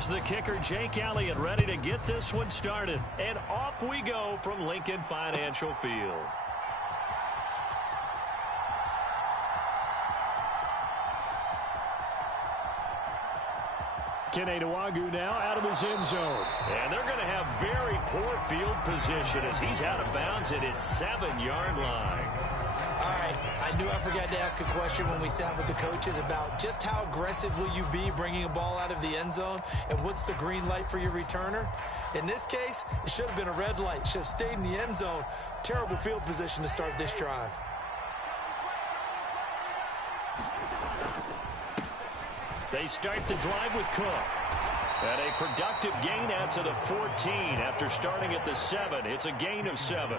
Here's the kicker, Jake Elliott, ready to get this one started. And off we go from Lincoln Financial Field. Kene Nwagu now out of his end zone. And they're going to have very poor field position as he's out of bounds at his 7-yard line. All right, I knew I forgot to ask a question when we sat with the coaches about just how aggressive will you be bringing a ball out of the end zone, and what's the green light for your returner? In this case, it should have been a red light. Should have stayed in the end zone. Terrible field position to start this drive. They start the drive with Cook. And a productive gain out to the 14 after starting at the 7. It's a gain of 7.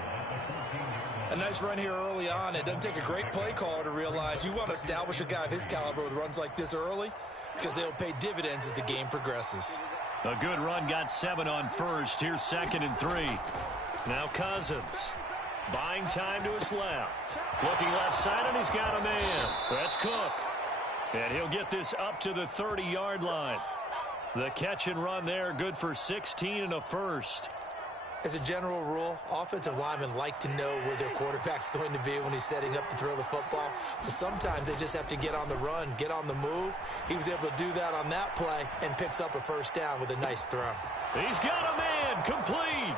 A nice run here early on. It doesn't take a great play caller to realize you want to establish a guy of his caliber with runs like this early because they'll pay dividends as the game progresses. A good run, got 7 on first. Here's 2nd and 3. Now Cousins. Buying time to his left. Looking left side, and he's got a man. That's Cook. And he'll get this up to the 30-yard line. The catch and run there, good for 16 and a first. As a general rule, offensive linemen like to know where their quarterback's going to be when he's setting up to throw the football. But sometimes they just have to get on the run, get on the move. He was able to do that on that play and picks up a first down with a nice throw. He's got a man, complete.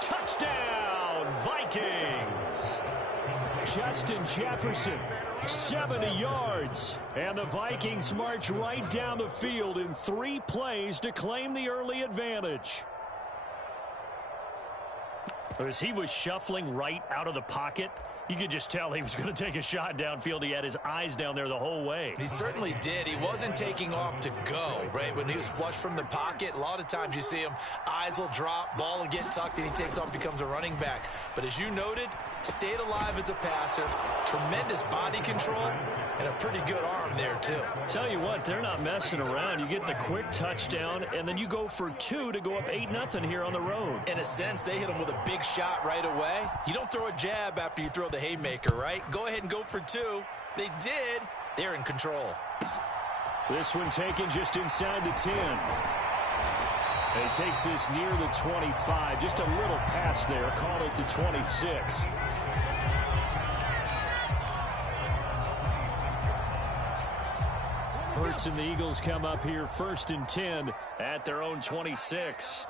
Touchdown, Vikings. Justin Jefferson, 70 yards. And the Vikings march right down the field in 3 plays to claim the early advantage. As he was shuffling right out of the pocket, you could just tell he was going to take a shot downfield. He had his eyes down there the whole way. He certainly did. He wasn't taking off to go, right? When he was flush from the pocket, a lot of times you see him, eyes will drop, ball will get tucked, and he takes off, becomes a running back. But as you noted, stayed alive as a passer, tremendous body control, and a pretty good arm there, too. Tell you what, they're not messing around. You get the quick touchdown, and then you go for 2 to go up 8-0 here on the road. In a sense, they hit him with a big shot right away. You don't throw a jab after you throw the haymaker, right? Go ahead and go for 2. They did. They're in control. This one taken just inside the 10. He takes this near the 25. Just a little pass there. Call it the 26. Hurts and the Eagles come up here 1st and 10 at their own 26.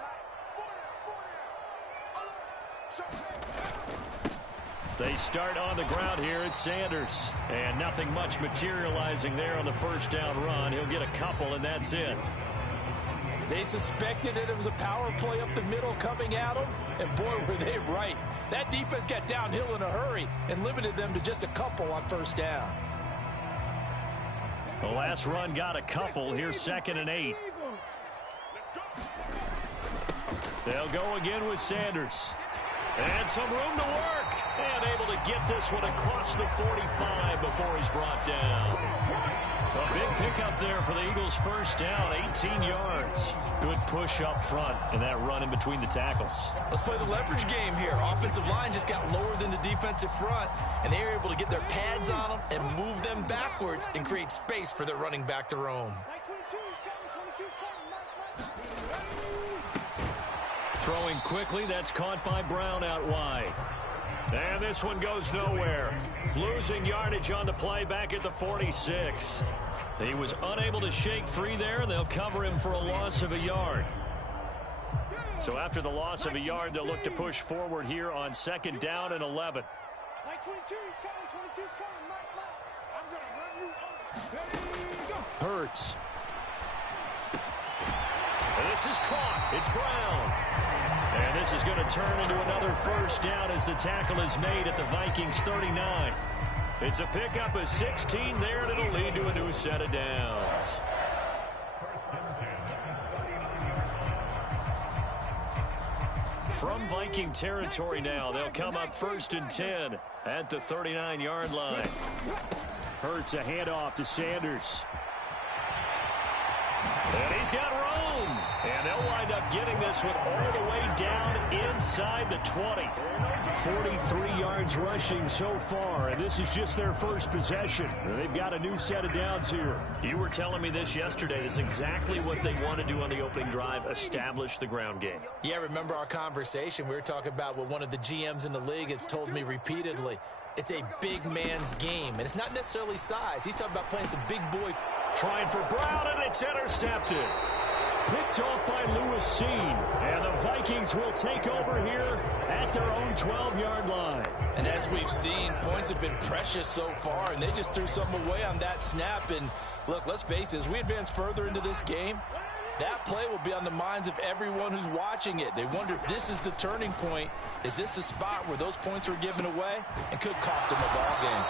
They start on the ground here at Sanders. And nothing much materializing there on the first down run. He'll get a couple, and that's it. They suspected that it was a power play up the middle coming at them, and boy, were they right. That defense got downhill in a hurry and limited them to just a couple on first down. The last run got a couple. Here's 2nd and 8. They'll go again with Sanders. And some room to work. And able to get this one across the 45 before he's brought down. A big pickup there for the Eagles' first down, 18 yards. Good push up front and that run in between the tackles. Let's play the leverage game here. Offensive line just got lower than the defensive front, and they were able to get their pads on them and move them backwards and create space for their running back to roam. Throwing quickly, that's caught by Brown out wide. And this one goes nowhere. Losing yardage on the play back at the 46. He was unable to shake free there, and they'll cover him for a loss of a yard. So after the loss of a yard, they'll look to push forward here on 2nd down and 11. Hurts. And this is caught. It's Brown. And this is going to turn into another first down as the tackle is made at the Vikings 39. It's a pickup of 16 there, and it'll lead to a new set of downs. From Viking territory now, they'll come up 1st and 10 at the 39-yard line. Hurts a handoff to Sanders. And he's got room. And they'll wind up getting this one all the way down inside the 20. 43 yards rushing so far, and this is just their first possession. They've got a new set of downs here. You were telling me this yesterday. This is exactly what they want to do on the opening drive, establish the ground game. Yeah, remember our conversation? We were talking about what one of the GMs in the league has told me repeatedly. It's a big man's game, and it's not necessarily size. He's talking about playing some big boy. Trying for Brown, and it's intercepted. Picked off by Lewis Seen, and the Vikings will take over here at their own 12-yard line. And as we've seen, points have been precious so far, and they just threw some away on that snap. And look, let's face it, as we advance further into this game, that play will be on the minds of everyone who's watching it. They wonder if this is the turning point. Is this the spot where those points were given away and could cost them a ball game?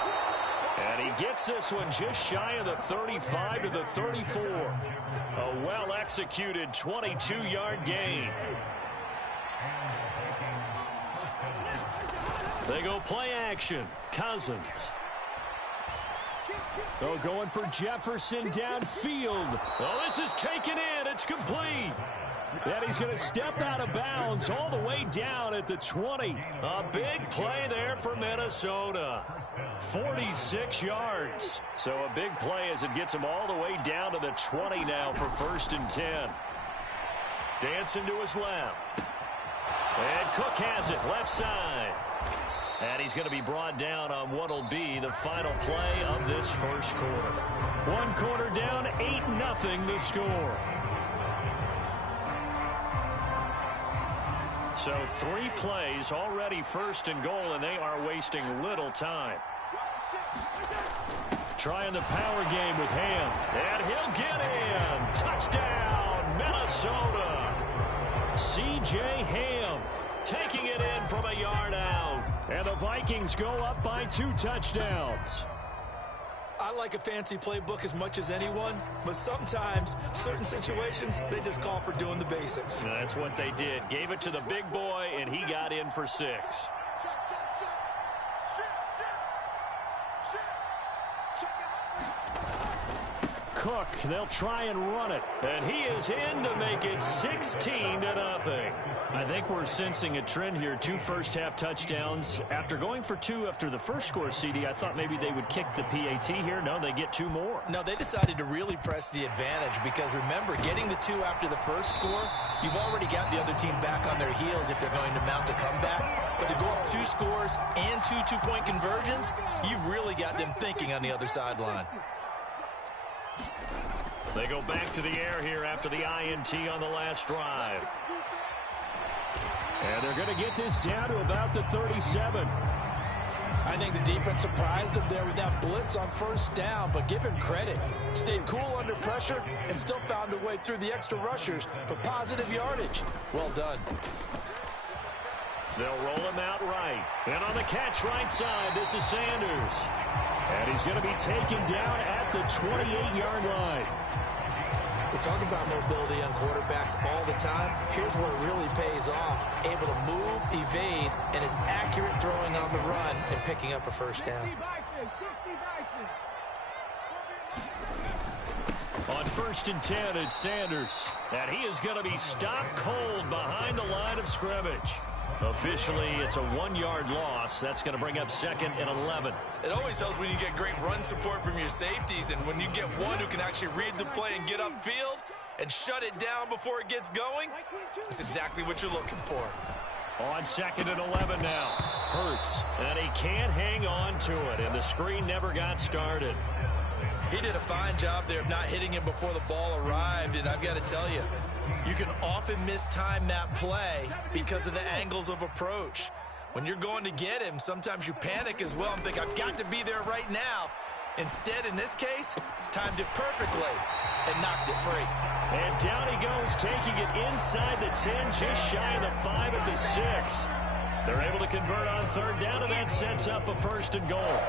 And he gets this one just shy of the 35 to the 34. A well-executed 22-yard gain. They go play action. Cousins. Oh, going for Jefferson downfield. Oh, this is taken in. It's complete. And he's going to step out of bounds all the way down at the 20. A big play there for Minnesota. 46 yards. So a big play as it gets him all the way down to the 20 now for 1st and 10. Dancing to his left. And Cook has it left side. And he's going to be brought down on what will be the final play of this first quarter. 1 quarter down, 8-0 the score. So 3 plays already 1st and goal, and they are wasting little time. Trying the power game with Ham. And he'll get in. Touchdown, Minnesota. C.J. Ham taking it in from a yard out. And the Vikings go up by 2 touchdowns. I like a fancy playbook as much as anyone, but sometimes, certain situations, they just call for doing the basics. And that's what they did. Gave it to the big boy, and he got in for 6. Cook, they'll try and run it. And he is in to make it 16-0. I think we're sensing a trend here. 2 first-half touchdowns. After going for 2 after the first score, CD, I thought maybe they would kick the PAT here. No, they get 2 more. No, they decided to really press the advantage because, remember, getting the 2 after the first score, you've already got the other team back on their heels if they're going to mount a comeback. But to go up 2 scores and 2 two-point conversions, you've really got them thinking on the other sideline. They go back to the air here after the INT on the last drive. And they're going to get this down to about the 37. I think the defense surprised him there with that blitz on 1st down, but give him credit. Stayed cool under pressure and still found a way through the extra rushers for positive yardage. Well done. They'll roll him out right. And on the catch right side, this is Sanders. And he's going to be taken down at the 28-yard line. We talk about mobility on quarterbacks all the time. Here's where it really pays off. Able to move, evade, and is accurate throwing on the run and picking up a 1st down. On 1st and 10, it's Sanders. And he is going to be stopped cold behind the line of scrimmage. Officially, it's a 1-yard loss. That's going to bring up 2nd and 11. It always helps when you get great run support from your safeties, and when you get one who can actually read the play and get upfield and shut it down before it gets going, that's exactly what you're looking for. On 2nd and 11 now. Hurts, and he can't hang on to it, and the screen never got started. He did a fine job there of not hitting him before the ball arrived, and I've got to tell you, you can often mistime that play because of the angles of approach. When you're going to get him, sometimes you panic as well and think, I've got to be there right now. Instead, in this case, timed it perfectly and knocked it free. And down he goes, taking it inside the 10, just shy of the 5 at the 6. They're able to convert on 3rd down, and that sets up a 1st and goal.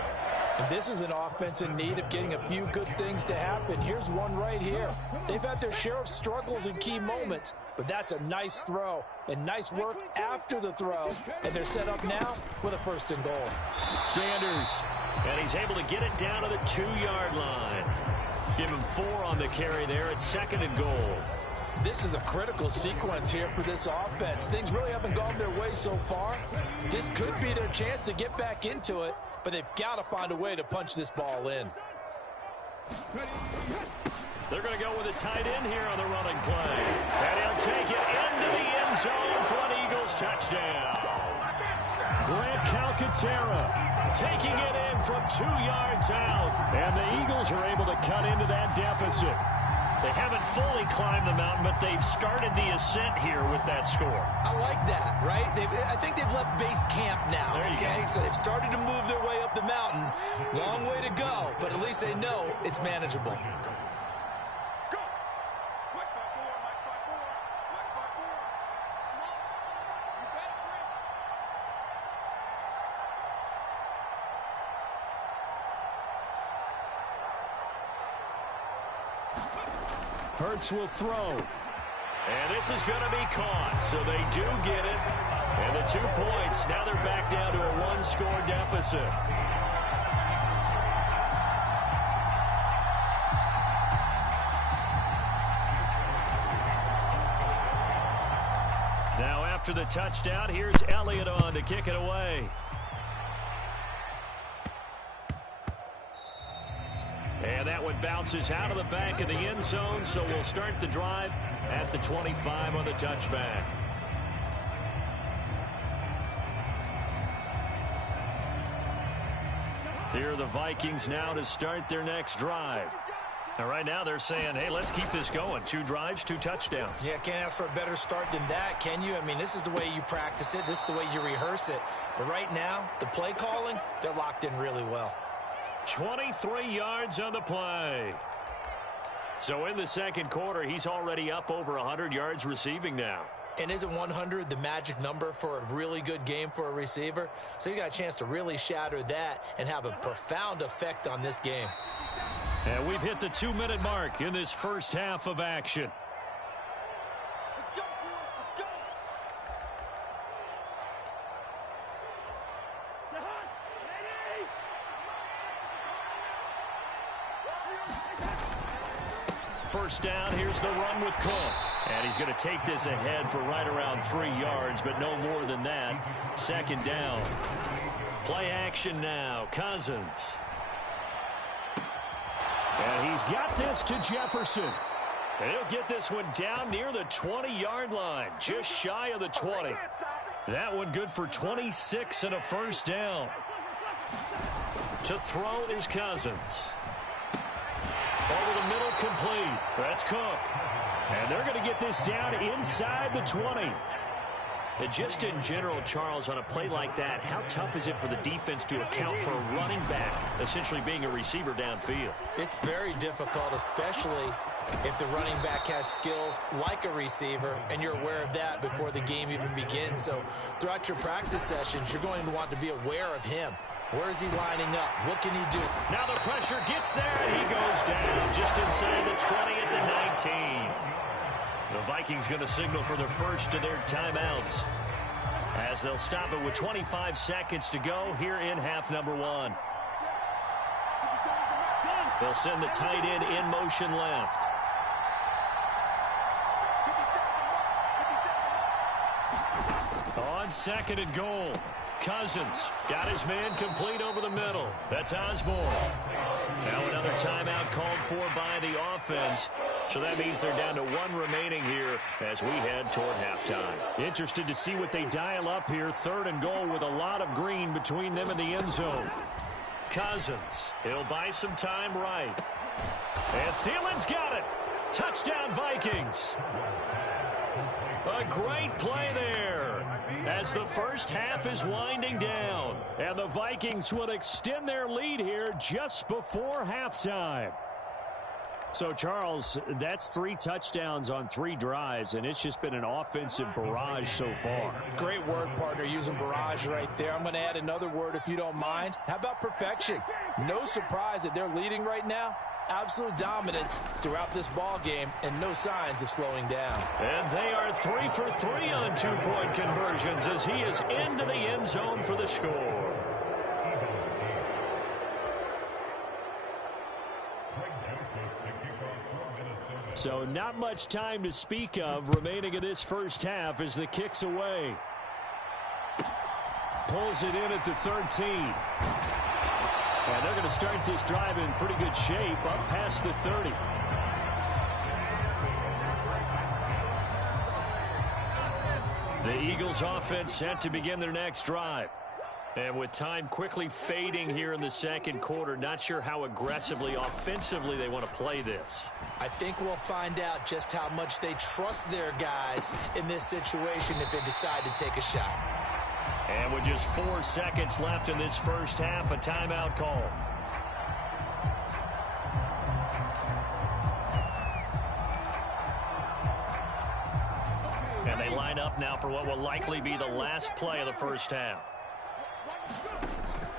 And this is an offense in need of getting a few good things to happen. Here's one right here. They've had their share of struggles in key moments, but that's a nice throw and nice work after the throw. And they're set up now with a 1st and goal. Sanders, and he's able to get it down to the 2-yard line. Give him 4 on the carry there at 2nd and goal. This is a critical sequence here for this offense. Things really haven't gone their way so far. This could be their chance to get back into it, but they've got to find a way to punch this ball in. They're going to go with a tight end here on the running play. And he'll take it into the end zone for an Eagles touchdown. Grant Calcaterra taking it in from 2 yards out. And the Eagles are able to cut into that deficit. They haven't fully climbed the mountain, but they've started the ascent here with that score. I like that, right? I think they've left base camp now, okay? So they've started to move their way up the mountain. Long way to go, but at least they know it's manageable. Hurts will throw. And this is going to be caught, so they do get it. And the 2 points, now they're back down to a 1-score deficit. Now after the touchdown, here's Elliott on to kick it away. And that one bounces out of the back of the end zone, so we'll start the drive at the 25 on the touchback. Here are the Vikings now to start their next drive. And right now they're saying, hey, let's keep this going. 2 drives, 2 touchdowns. Yeah, can't ask for a better start than that, can you? I mean, this is the way you practice it. This is the way you rehearse it. But right now, the play calling, they're locked in really well. 23 yards on the play. So in the second quarter, he's already up over 100 yards receiving now. And isn't 100 the magic number for a really good game for a receiver? So you got a chance to really shatter that and have a profound effect on this game. And we've hit the 2-minute mark in this first half of action. First down, here's the run with Cook. And he's going to take this ahead for right around 3 yards, but no more than that. 2nd down. Play action now. Cousins. And he's got this to Jefferson. And he'll get this one down near the 20-yard line, just shy of the 20. That one good for 26 and a first down. To throw is Cousins. Over the middle, complete. That's Cook. And they're going to get this down inside the 20. And just in general, Charles, on a play like that, how tough is it for the defense to account for a running back essentially being a receiver downfield? It's very difficult, especially if the running back has skills like a receiver, and you're aware of that before the game even begins. So throughout your practice sessions, you're going to want to be aware of him. Where is he lining up? What can he do? Now the pressure gets there, and he goes down just inside the 20 at the 19. The Vikings going to signal for the first of their timeouts as they'll stop it with 25 seconds to go here in half number 1. They'll send the tight end in motion left. On 2nd and goal. Cousins got his man complete over the middle. That's Osborne. Now another timeout called for by the offense. So that means they're down to 1 remaining here as we head toward halftime. Interested to see what they dial up here. 3rd and goal with a lot of green between them and the end zone. Cousins, he'll buy some time right. And Thielen's got it. Touchdown Vikings. A great play there as the first half is winding down. And the Vikings will extend their lead here just before halftime. So, Charles, that's 3 touchdowns on 3 drives, and it's just been an offensive barrage so far. Great word, partner, using barrage right there. I'm going to add another word if you don't mind. How about perfection? No surprise that they're leading right now. Absolute dominance throughout this ball game and no signs of slowing down. And they are 3 for 3 on 2-point conversions as he is into the end zone for the score. So not much time to speak of remaining in this first half as the kick's away. Pulls it in at the 13. And they're going to start this drive in pretty good shape up past the 30. The Eagles offense set to begin their next drive. And with time quickly fading here in the second quarter, not sure how aggressively, offensively they want to play this. I think we'll find out just how much they trust their guys in this situation if they decide to take a shot. And with just 4 seconds left in this first half, a timeout call. And they line up now for what will likely be the last play of the first half.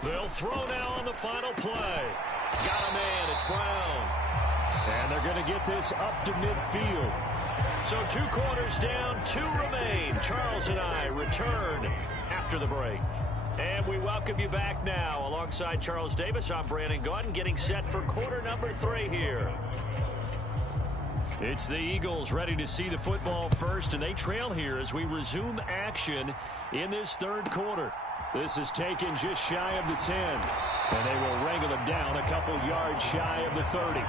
They'll throw now on the final play. Got a man. It's Brown. And they're going to get this up to midfield. So 2 quarters down, 2 remain. Charles and I return after the break. And we welcome you back now. Alongside Charles Davis, I'm Brandon Gaudin, getting set for quarter number 3 here. It's the Eagles ready to see the football first, and they trail here as we resume action in this third quarter. This is taken just shy of the 10, and they will wrangle them down a couple yards shy of the 30.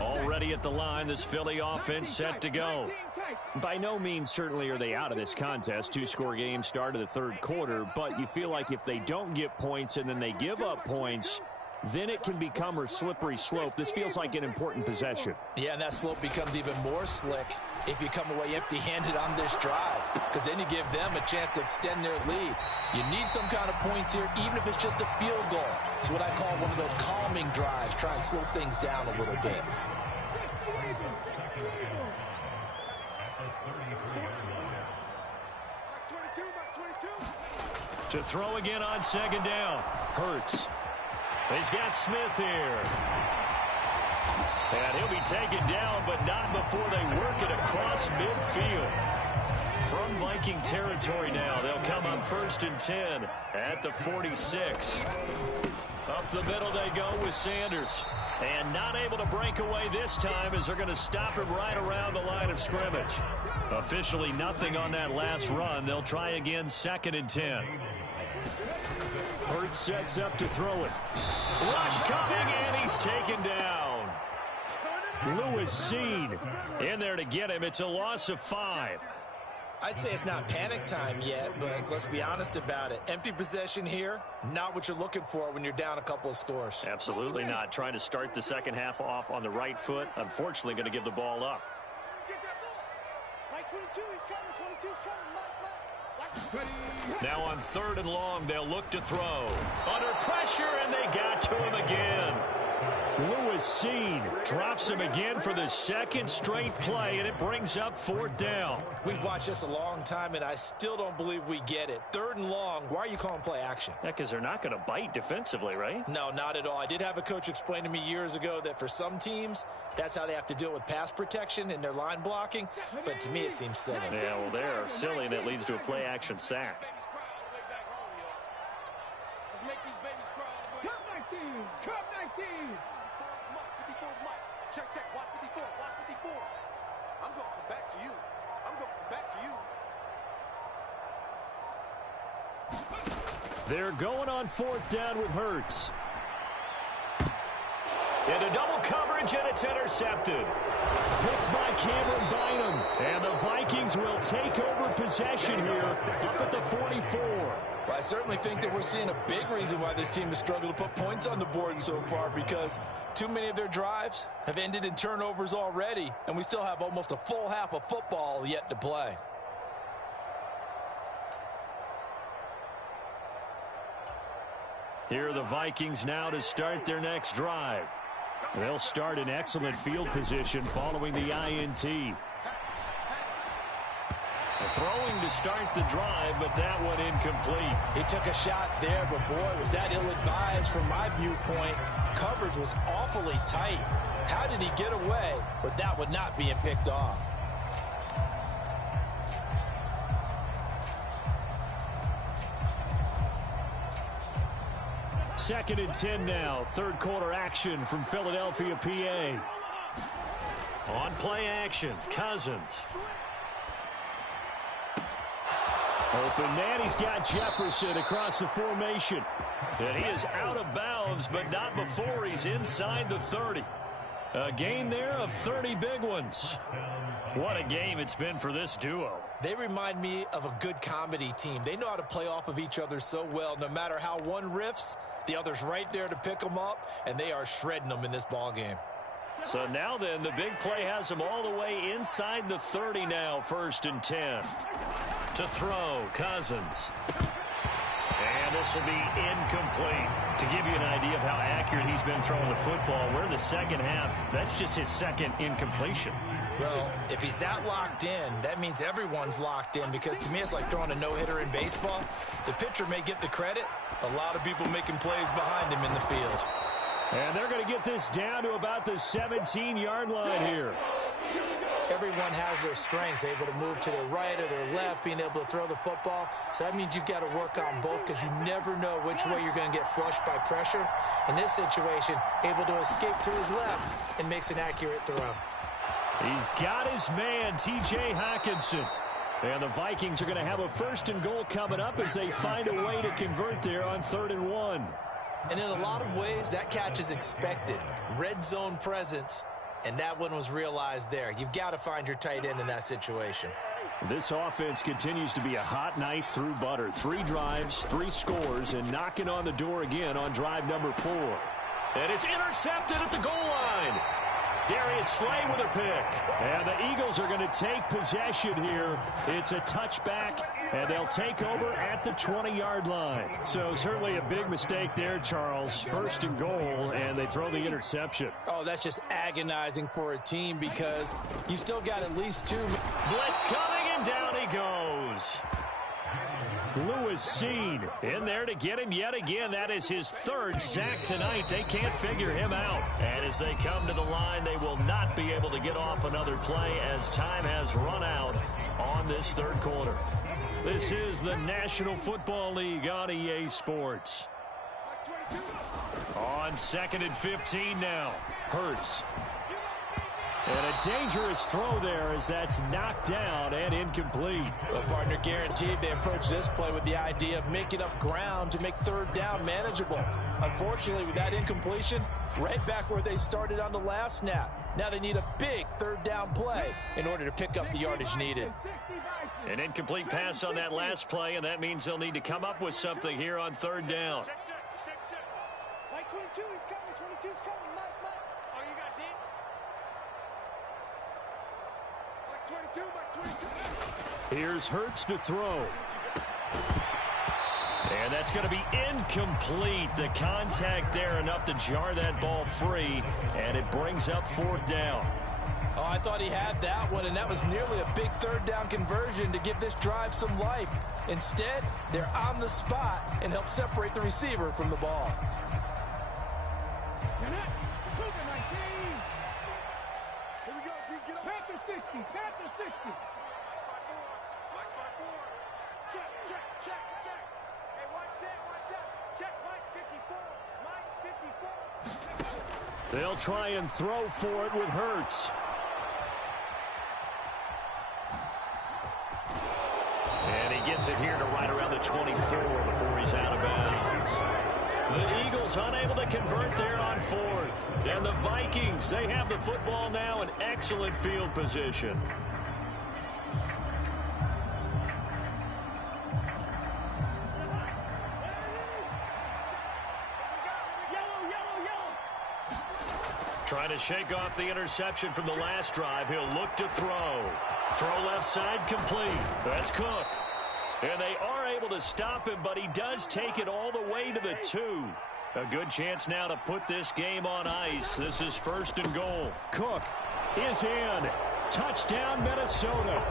Already at the line, this Philly offense set to go. By no means certainly are they out of this contest. 2-score game start of the third quarter, but you feel like if they don't get points and then they give up points, then it can become a slippery slope. This feels like an important possession. Yeah, and that slope becomes even more slick if you come away empty-handed on this drive, because then you give them a chance to extend their lead. You need some kind of points here, even if it's just a field goal. It's what I call one of those calming drives, try and slow things down a little bit. To throw again on second down. Hurts. He's got Smith here. And he'll be taken down, but not before they work it across midfield. From Viking territory now, they'll come on 1st and 10 at the 46. Up the middle they go with Sanders. And not able to break away this time as they're going to stop him right around the line of scrimmage. Officially nothing on that last run. They'll try again 2nd and 10. Hurts sets up to throw it. Rush coming, and he's taken down. Lewis Seen in there to get him. It's a loss of 5. I'd say it's not panic time yet, but let's be honest about it. Empty possession here, not what you're looking for when you're down a couple of scores. Absolutely not. Trying to start the second half off on the right foot. Unfortunately, going to give the ball up. Now on 3rd and long, they'll look to throw. Under pressure, and they got to him again. Lewis Seen drops him again for the 2nd straight play, and it brings up 4th down. We've watched this a long time, and I still don't believe we get it. 3rd and long, why are you calling play action? Yeah, because they're not going to bite defensively, right? No, not at all. I did have a coach explain to me years ago that for some teams, that's how they have to deal with pass protection and their line blocking, but to me it seems silly. Yeah, well, they're silly, and it leads to a play action sack. Let's make these babies crawl. Cup 19! Cup 19! 54 is Mike. Check, check. Watch 54. Watch 54. I'm going to come back to you. I'm going to come back to you. They're going on 4th down with Hurts. Into double coverage, and it's intercepted. Picked by Cameron Bynum. And the Vikings will take over possession here up at the 44. Well, I certainly think that we're seeing a big reason why this team has struggled to put points on the board so far, because too many of their drives have ended in turnovers already, and we still have almost a full half of football yet to play. Here are the Vikings now to start their next drive. They'll start in excellent field position following the INT. Throwing to start the drive, but that one incomplete. He took a shot there, but boy, was that ill-advised from my viewpoint. Coverage was awfully tight. How did he get away with that one not being picked off? 2nd and 10 now. Third quarter action from Philadelphia, PA. On play action, Cousins. Open man, he's got Jefferson across the formation. And he is out of bounds, but not before he's inside the 30. A gain there of 30 big ones. What a game it's been for this duo. They remind me of a good comedy team. They know how to play off of each other so well. No matter how one riffs, the other's right there to pick them up, and they are shredding them in this ball game. So now then, the big play has them all the way inside the 30 now, 1st and 10. To throw, Cousins. And this will be incomplete. To give you an idea of how accurate he's been throwing the football, we're in the second half. That's just his second incompletion. Well, if he's that locked in, that means everyone's locked in, because to me it's like throwing a no-hitter in baseball. The pitcher may get the credit. A lot of people making plays behind him in the field. And they're going to get this down to about the 17-yard line here. Everyone has their strengths, able to move to their right or their left, being able to throw the football. So that means you've got to work on both, because you never know which way you're going to get flushed by pressure. In this situation, able to escape to his left and makes an accurate throw. He's got his man, T.J. Hockenson. And the Vikings are going to have a 1st and goal coming up as they find a way to convert there on 3rd and 1. And in a lot of ways, that catch is expected. Red zone presence, and that one was realized there. You've got to find your tight end in that situation. This offense continues to be a hot knife through butter. 3 drives, 3 scores, and knocking on the door again on drive number 4. And it's intercepted at the goal line. Darius Slay with a pick. And the Eagles are going to take possession here. It's a touchback, and they'll take over at the 20-yard line. So certainly a big mistake there, Charles. 1st and goal, and they throw the interception. Oh, that's just agonizing for a team, because you still got at least 2. Blitz coming, and down he goes. Lewis Seen in there to get him yet again. That is his 3rd sack tonight. They can't figure him out. And as they come to the line, they will not be able to get off another play as time has run out on this 3rd quarter. This is the National Football League on EA Sports. On 2nd and 15 now. Hurts. And a dangerous throw there as that's knocked down and incomplete. Well, partner, guaranteed they approach this play with the idea of making up ground to make 3rd down manageable. Unfortunately, with that incompletion, right back where they started on the last snap. Now they need a big 3rd down play in order to pick up the yardage needed. An incomplete pass on that last play, and that means they'll need to come up with something here on 3rd down. Mike 22 is coming. 22 is coming. Mike. Oh, you guys in? Mike 22. Mike 22. Here's Hurts to throw. And that's going to be incomplete. The contact there enough to jar that ball free, and it brings up 4th down. Oh, I thought he had that one, and that was nearly a big 3rd down conversion to give this drive some life. Instead, they're on the spot and help separate the receiver from the ball. You're not moving, 19. Here we go, G. Get up. Panther 60. Panther 60. Mike 5-4. Check. Hey, one set. Check Mike 54. Mike 54. They'll try and throw for it with Hurts. And he gets it here to right around the 24 before he's out of bounds. The Eagles unable to convert there on 4th. And the Vikings, they have the football now in excellent field position. Trying to shake off the interception from the last drive. He'll look to throw. Throw left side complete. That's Cook. And they are able to stop him, but he does take it all the way to the 2. A good chance now to put this game on ice. This is 1st and goal. Cook is in. Touchdown, Minnesota.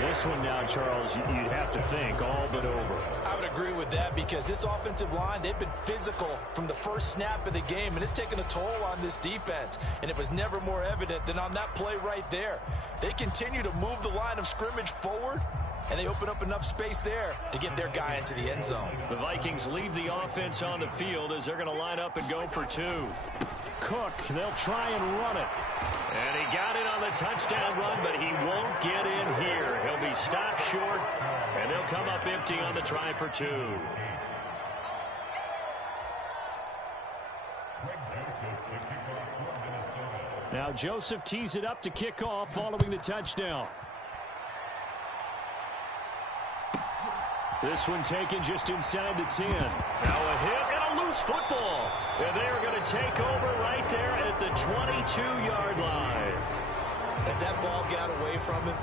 This one now, Charles, you'd have to think all but over. I would agree with that, because this offensive line, they've been physical from the first snap of the game, and it's taken a toll on this defense. And it was never more evident than on that play right there. They continue to move the line of scrimmage forward, and they open up enough space there to get their guy into the end zone. The Vikings leave the offense on the field as they're going to line up and go for two. Cook, they'll try and run it. And he got it on the touchdown run, but he won't get in here. He'll be stopped short, and they'll come up empty on the try for two. Now Joseph tees it up to kick off following the touchdown. This one taken just inside the 10. Now a hit and a loose football. And they are going to take over right there at the 22-yard line. As that ball got away from him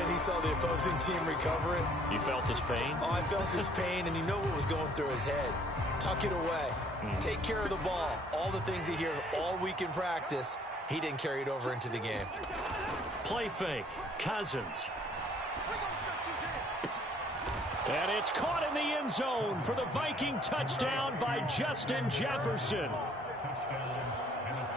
and he saw the opposing team recover it. You felt his pain? Oh, I felt his pain, and you know what was going through his head. Tuck it away. Take care of the ball. All the things he hears all week in practice, he didn't carry it over into the game. Play fake. Cousins. And it's caught in the end zone for the Viking touchdown by Justin Jefferson.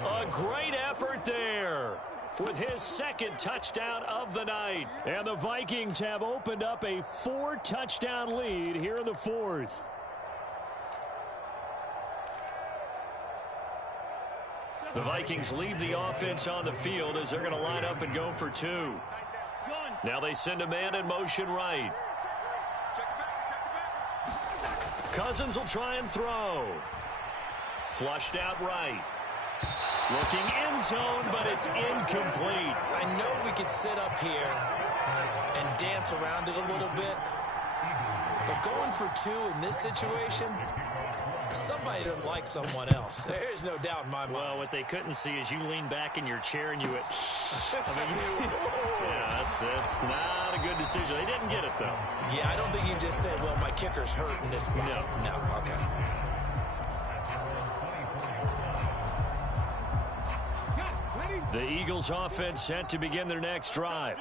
A great effort there with his second touchdown of the night. And the Vikings have opened up a 4-touchdown lead here in the fourth. The Vikings leave the offense on the field as they're going to line up and go for two. Now they send a man in motion right. Cousins will try and throw. Flushed out right. Looking end zone, but it's incomplete. I know we could sit up here and dance around it a little bit, but going for two in this situation, somebody doesn't like someone else. There's no doubt in my mind. Well, what they couldn't see is you lean back in your chair and you went, yeah, it's not a good decision. They didn't get it, though. Yeah, I don't think you just said, well, my kicker's hurt in this spot. No, okay. The Eagles offense set to begin their next drive.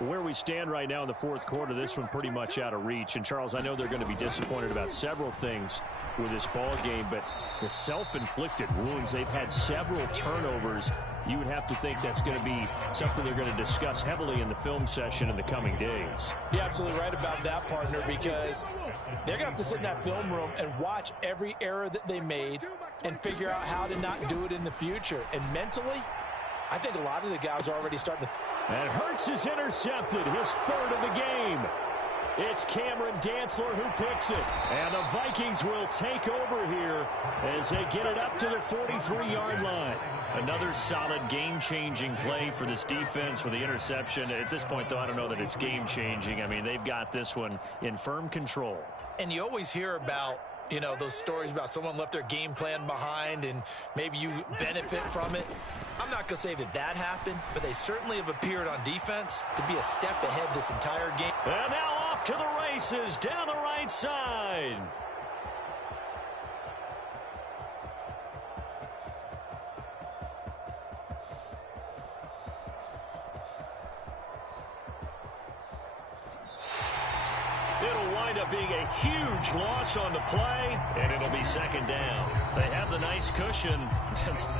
Where we stand right now in the fourth quarter, this one pretty much out of reach. And, Charles, I know they're going to be disappointed about several things with this ball game, but the self-inflicted wounds, they've had several turnovers. You would have to think that's going to be something they're going to discuss heavily in the film session in the coming days. You're absolutely right about that, partner, because they're going to have to sit in that film room and watch every error that they made and figure out how to not do it in the future. And mentally, I think a lot of the guys are already starting to... And Hurts is intercepted, his third of the game. It's Cameron Dantzler who picks it. And the Vikings will take over here as they get it up to the 43-yard line. Another solid game-changing play for this defense for the interception. At this point, though, I don't know that it's game-changing. I mean, they've got this one in firm control. And you always hear about, you know, those stories about someone left their game plan behind and maybe you benefit from it. I'm not going to say that that happened, but they certainly have appeared on defense to be a step ahead this entire game. And now off to the races down the right side. It'll wind up being a huge loss on the play, and it'll be second down. They have the nice cushion.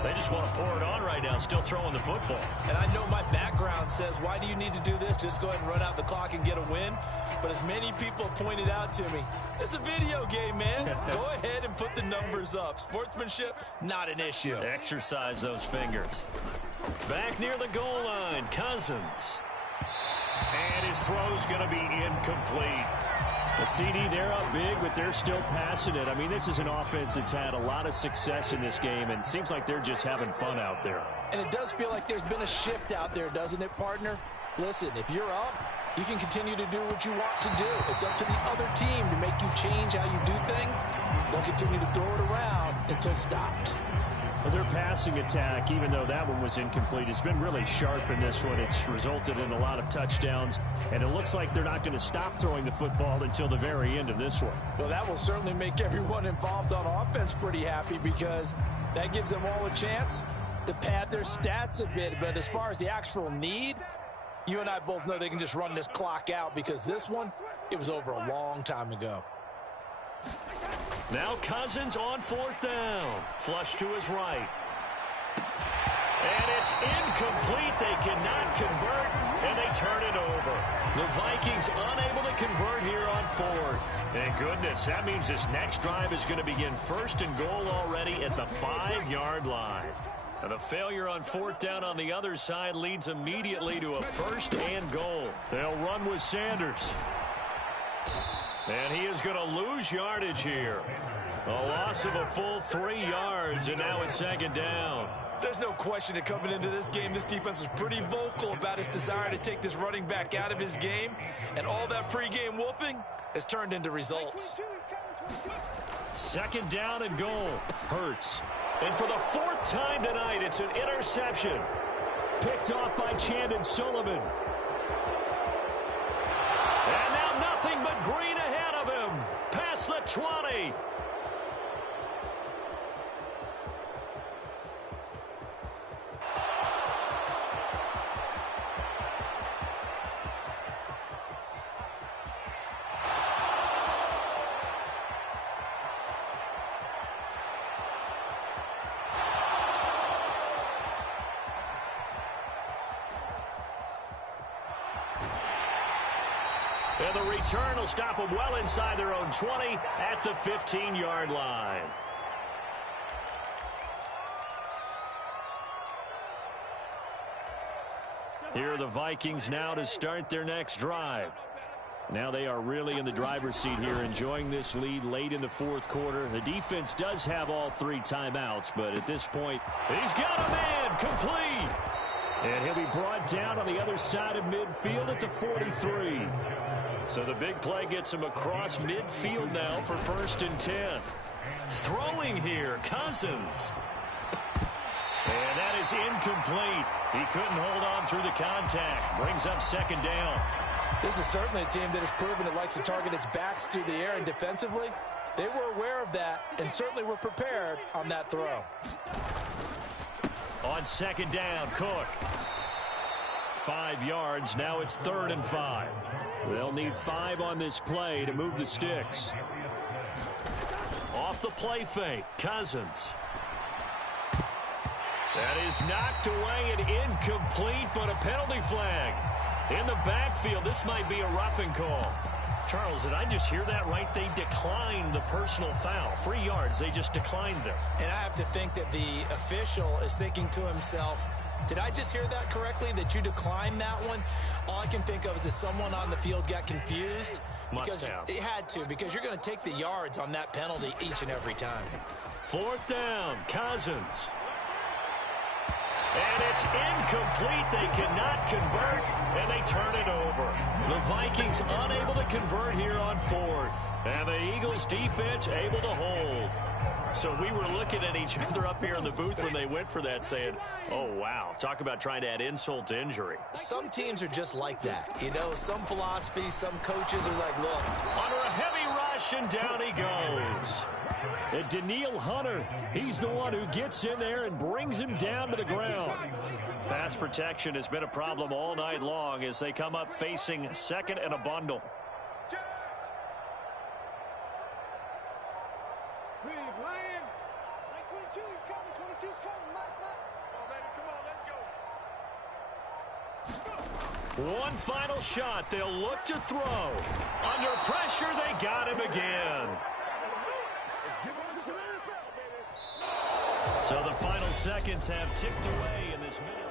They just want to pour it on right now, still throwing the football. And I know my background says, why do you need to do this? Just go ahead and run out the clock and get a win. But as many people pointed out to me, it's a video game, man. Go ahead and put the numbers up. Sportsmanship, not an issue. Exercise those fingers. Back near the goal line, Cousins. And his throw's going to be incomplete. The CD, they're up big, but they're still passing it. I mean, this is an offense that's had a lot of success in this game, and it seems like they're just having fun out there. And it does feel like there's been a shift out there, doesn't it, partner? Listen, if you're up, you can continue to do what you want to do. It's up to the other team to make you change how you do things. They'll continue to throw it around until stopped. Their passing attack, even though that one was incomplete, has been really sharp in this one. It's resulted in a lot of touchdowns, and it looks like they're not going to stop throwing the football until the very end of this one. Well, that will certainly make everyone involved on offense pretty happy because that gives them all a chance to pad their stats a bit. But as far as the actual need, you and I both know they can just run this clock out because this one, it was over a long time ago. Now Cousins on fourth down. Flush to his right. And it's incomplete. They cannot convert, and they turn it over. The Vikings unable to convert here on fourth. Thank goodness. That means this next drive is going to begin first and goal already at the 5-yard line. And the failure on fourth down on the other side leads immediately to a first and goal. They'll run with Sanders. And he is going to lose yardage here. A loss of a full 3 yards, and now it's second down. There's no question that coming into this game, this defense was pretty vocal about his desire to take this running back out of his game. And all that pregame wolfing has turned into results. Second down and goal. Hurts. And for the 4th time tonight, it's an interception. Picked off by Chandon Sullivan. And now nothing but green ahead of him. Past the 20. And the return will stop them well inside their own 20 at the 15-yard line. Here are the Vikings now to start their next drive. Now they are really in the driver's seat here, enjoying this lead late in the fourth quarter. The defense does have all 3 timeouts, but at this point, he's got a man complete. And he'll be brought down on the other side of midfield at the 43. So the big play gets him across midfield now for 1st and 10. Throwing here, Cousins. And that is incomplete. He couldn't hold on through the contact. Brings up second down. This is certainly a team that has proven it likes to target its backs through the air, and defensively, they were aware of that and certainly were prepared on that throw. On second down, Cook. 5 yards. Now it's 3rd and 5. They'll need 5 on this play to move the sticks. Off the play fake, Cousins. That is knocked away and incomplete, but a penalty flag. In the backfield, this might be a roughing call. Charles, did I just hear that right? They declined the personal foul. 3 yards, they just declined them. And I have to think that the official is thinking to himself, did I just hear that correctly, that you declined that one? All I can think of is that someone on the field got confused. Must have. It had to, because you're going to take the yards on that penalty each and every time. 4th down, Cousins. And it's incomplete. They cannot convert, and they turn it over. The Vikings unable to convert here on 4th. And the Eagles defense able to hold. So we were looking at each other up here in the booth when they went for that, saying, oh, wow, talk about trying to add insult to injury. Some teams are just like that. You know, some philosophies, some coaches are like, look. Under a heavy rush, and down he goes. And Daniil Hunter, he's the one who gets in there and brings him down to the ground. Pass protection has been a problem all night long as they come up facing 2nd and a bundle. One final shot. They'll look to throw. Under pressure, they got him again. So the final seconds have ticked away in this minute.